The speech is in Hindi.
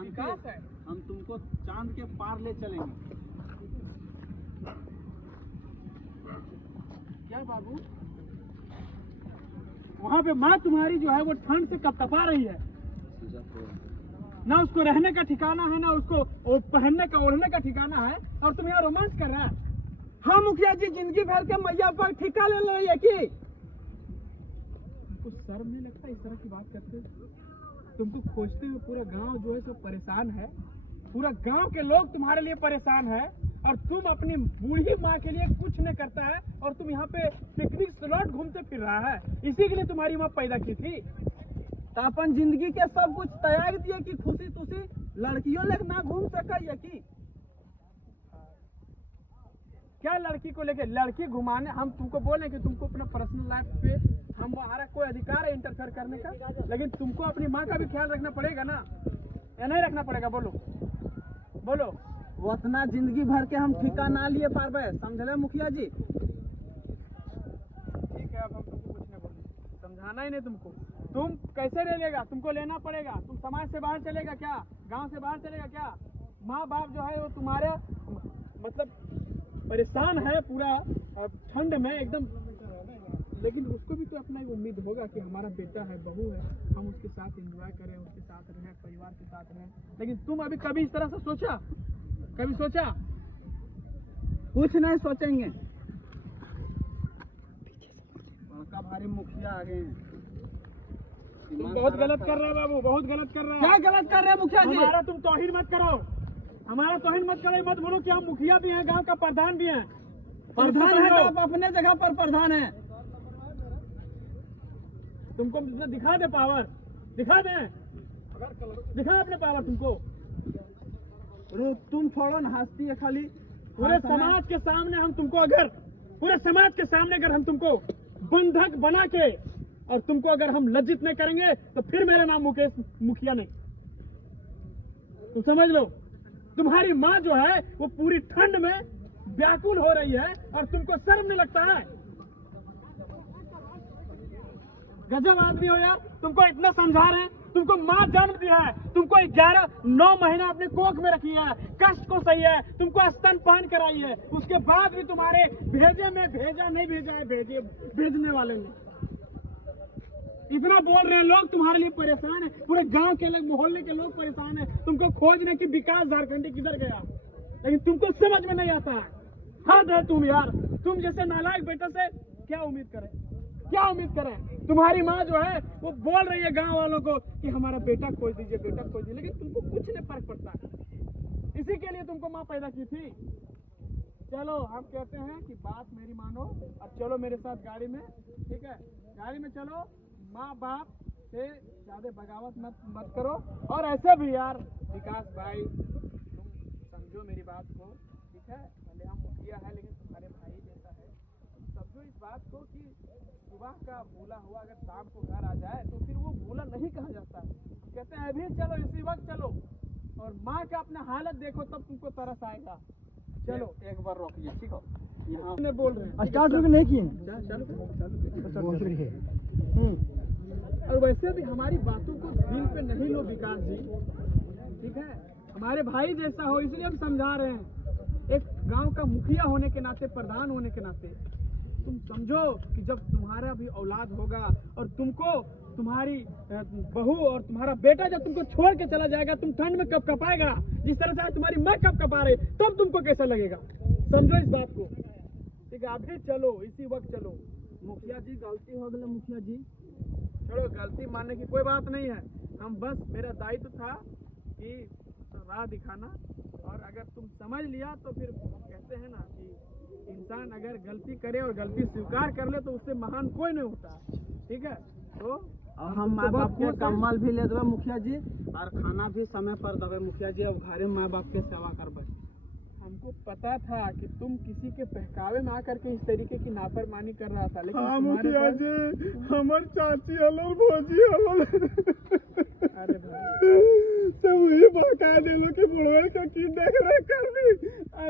विकास है। हम तुमको चांद के पार ले चलेंगे। क्या बाबू, वहाँ पे माँ तुम्हारी जो है वो ठंड से कपकपा रही है, ना उसको रहने का ठिकाना है, ना उसको पहनने का ओढ़ने का ठिकाना है, और तुम यहाँ रोमांच कर रहा है। हाँ मुखिया जी, जिंदगी भर के मैया पर ठिका ले लो ये की। तुमको शर्म नहीं लगता इस तरह की बात करते? तुमको खोजते हुए पूरा गांव जो है सब परेशान है, पूरा गांव के लोग तुम्हारे लिए परेशान है, और तुम अपनी बूढ़ी माँ के लिए कुछ नहीं करता है, और तुम यहाँ पे पिकनिक स्पॉट घूमते फिर रहा है। इसी के लिए तुम्हारी माँ पैदा की थी। तो अपन जिंदगी के सब कुछ त्याग दिए कि खुशी तुशी लड़कियों लेकर ना घूम सका ये की। क्या लड़की को लेके? लड़की घुमाने हम तुमको बोले कि तुमको अपना पर्सनल लाइफ पे हमारा कोई अधिकार है इंटरफेयर करने का, लेकिन तुमको अपनी माँ का भी ख्याल रखना पड़ेगा ना, या नहीं रखना पड़ेगा? बोलो बोलो। वो उतना जिंदगी भर के हम ठिका ना लिए पारबे, समझले मुखिया जी? ठीक है, अब हम तुमको कुछ नहीं बोलेंगे, समझाना ही नहीं तुमको। तुम कैसे ले लेगा? तुमको लेना पड़ेगा। तुम समाज से बाहर चलेगा क्या? गांव से बाहर चलेगा क्या? माँ बाप जो है वो तुम्हारे मतलब परेशान है पूरा ठंड में एकदम, लेकिन उसको भी तो अपना एक उम्मीद होगा कि हमारा बेटा है, बहू है, हम उसके साथ एंजॉय करें, उसके साथ रहें, परिवार के साथ रहें। लेकिन तुम अभी कभी इस तरह से सोचा? कभी सोचा? कुछ नहीं सोचेंगे। बड़का भारी मुखिया आ गए हैं। तुम बहुत गलत कर रहे हो बाबू, बहुत गलत कर रहे हो। क्या गलत कर रहे हैं मुखिया जी? हमारा तुम तौहीन मत करो, हमारा तौहीन मत करो, मत बोलो कि हम मुखिया भी हैं, गांव का प्रधान भी हैं। प्रधान है तो आप अपने जगह पर प्रधान है। तुमको दिखा दे पावर, दिखा दे, दिखा अपने पावर तुमको। तुम छोड़ो ना, हंसती है खाली। पूरे समाज के सामने हम तुमको अगर, पूरे समाज के सामने अगर हम तुमको बंधक बना के और तुमको अगर हम लज्जित नहीं करेंगे तो फिर मेरा नाम मुकेश मुखिया नहीं। तुम समझ लो, तुम्हारी माँ जो है वो पूरी ठंड में व्याकुल हो रही है और तुमको शर्म नहीं लगता है? गजब आदमी हो यार, तुमको इतना समझा रहे हैं, तुमको माँ जन्म दिया है, तुमको 11-9 महीना अपने कोख में रखी है, कष्ट को सही है, तुमको स्तनपान कराई है, उसके बाद भी तुम्हारे भेजे में भेजा नहीं भेजा है, भेजने वाले ने। इतना बोल रहे हैं लोग, तुम्हारे लिए परेशान है, पूरे गांव के लोग, मोहल्ले के लोग परेशान है, तुमको खोजने की विकास झारखंडी किधर गया, लेकिन तुमको समझ में नहीं आता है। हद है तुम यार, तुम जैसे नालायक बेटे से क्या उम्मीद करें, क्या उम्मीद करें? तुम्हारी माँ जो है वो बोल रही है गांव वालों को कि हमारा बेटा खोज दीजिए, बेटा खोज दीजिए, लेकिन तुमको कुछ नहीं फर्क पड़ता। इसी के लिए तुमको माँ पैदा की थी। चलो हम कहते हैं कि बात मेरी मानो और चलो मेरे साथ गाड़ी में, ठीक है? गाड़ी में चलो, माँ बाप से ज्यादा बगावत मत करो। और ऐसे भी यार विकास भाई, तुम समझो मेरी बात को, ठीक है? भले हम मुखिया है लेकिन तुम्हारे भाई जैसा है। समझो इस बात को कि सुबह का भूला हुआ अगर शाम को घर आ जाए तो फिर वो भूला नहीं कहा जाता। कहते हैं अभी चलो, इसी वक्त चलो, और माँ का अपना हालत देखो तब तुमको तरस आएगा। चलो एक बार रोकिए, ठीक हो? यहाँ बोल रहे हैं स्टार्ट नहीं किए? और वैसे भी हमारी बातों को दिल पे नहीं लो विकास जी, ठीक है? हमारे भाई जैसा हो इसलिए हम समझा रहे हैं। एक गांव का मुखिया होने के नाते, प्रधान होने के नाते तुम समझो कि जब तुम्हारा भी औलाद होगा और तुमको तुम्हारी बहू और तुम्हारा बेटा जब तुमको छोड़ के चला जाएगा, तुम ठंड में कब कपाएगा, जिस तरह से तुम्हारी माँ कब कपा रही, तब तुमको कैसा लगेगा? समझो इस बात को, ठीक है? अभी चलो, इसी वक्त चलो। मुखिया जी गलती हो गई मुखिया जी। चलो, गलती मानने की कोई बात नहीं है, हम बस, मेरा दायित्व था कि राह दिखाना, और अगर तुम समझ लिया तो फिर कहते हैं ना कि इंसान अगर गलती करे और गलती स्वीकार कर ले तो उससे महान कोई नहीं होता, ठीक है? तो हम माँ बाप के कम्मल भी ले देवे मुखिया जी, और खाना भी समय पर देवे मुखिया जी। अब घरे माँ बाप के सेवा करबे। हमको पता था कि तुम किसी के बहकावे में आकर के इस तरीके की नाफरमानी कर रहा था, लेकिन हाँ तुम्हारे मुखिया पास- जी, हमार चाची हलो, भौजी हलो, अरे भाई, सब वही बहका देलो कि बुढ़वे का की देख रहे कर भी।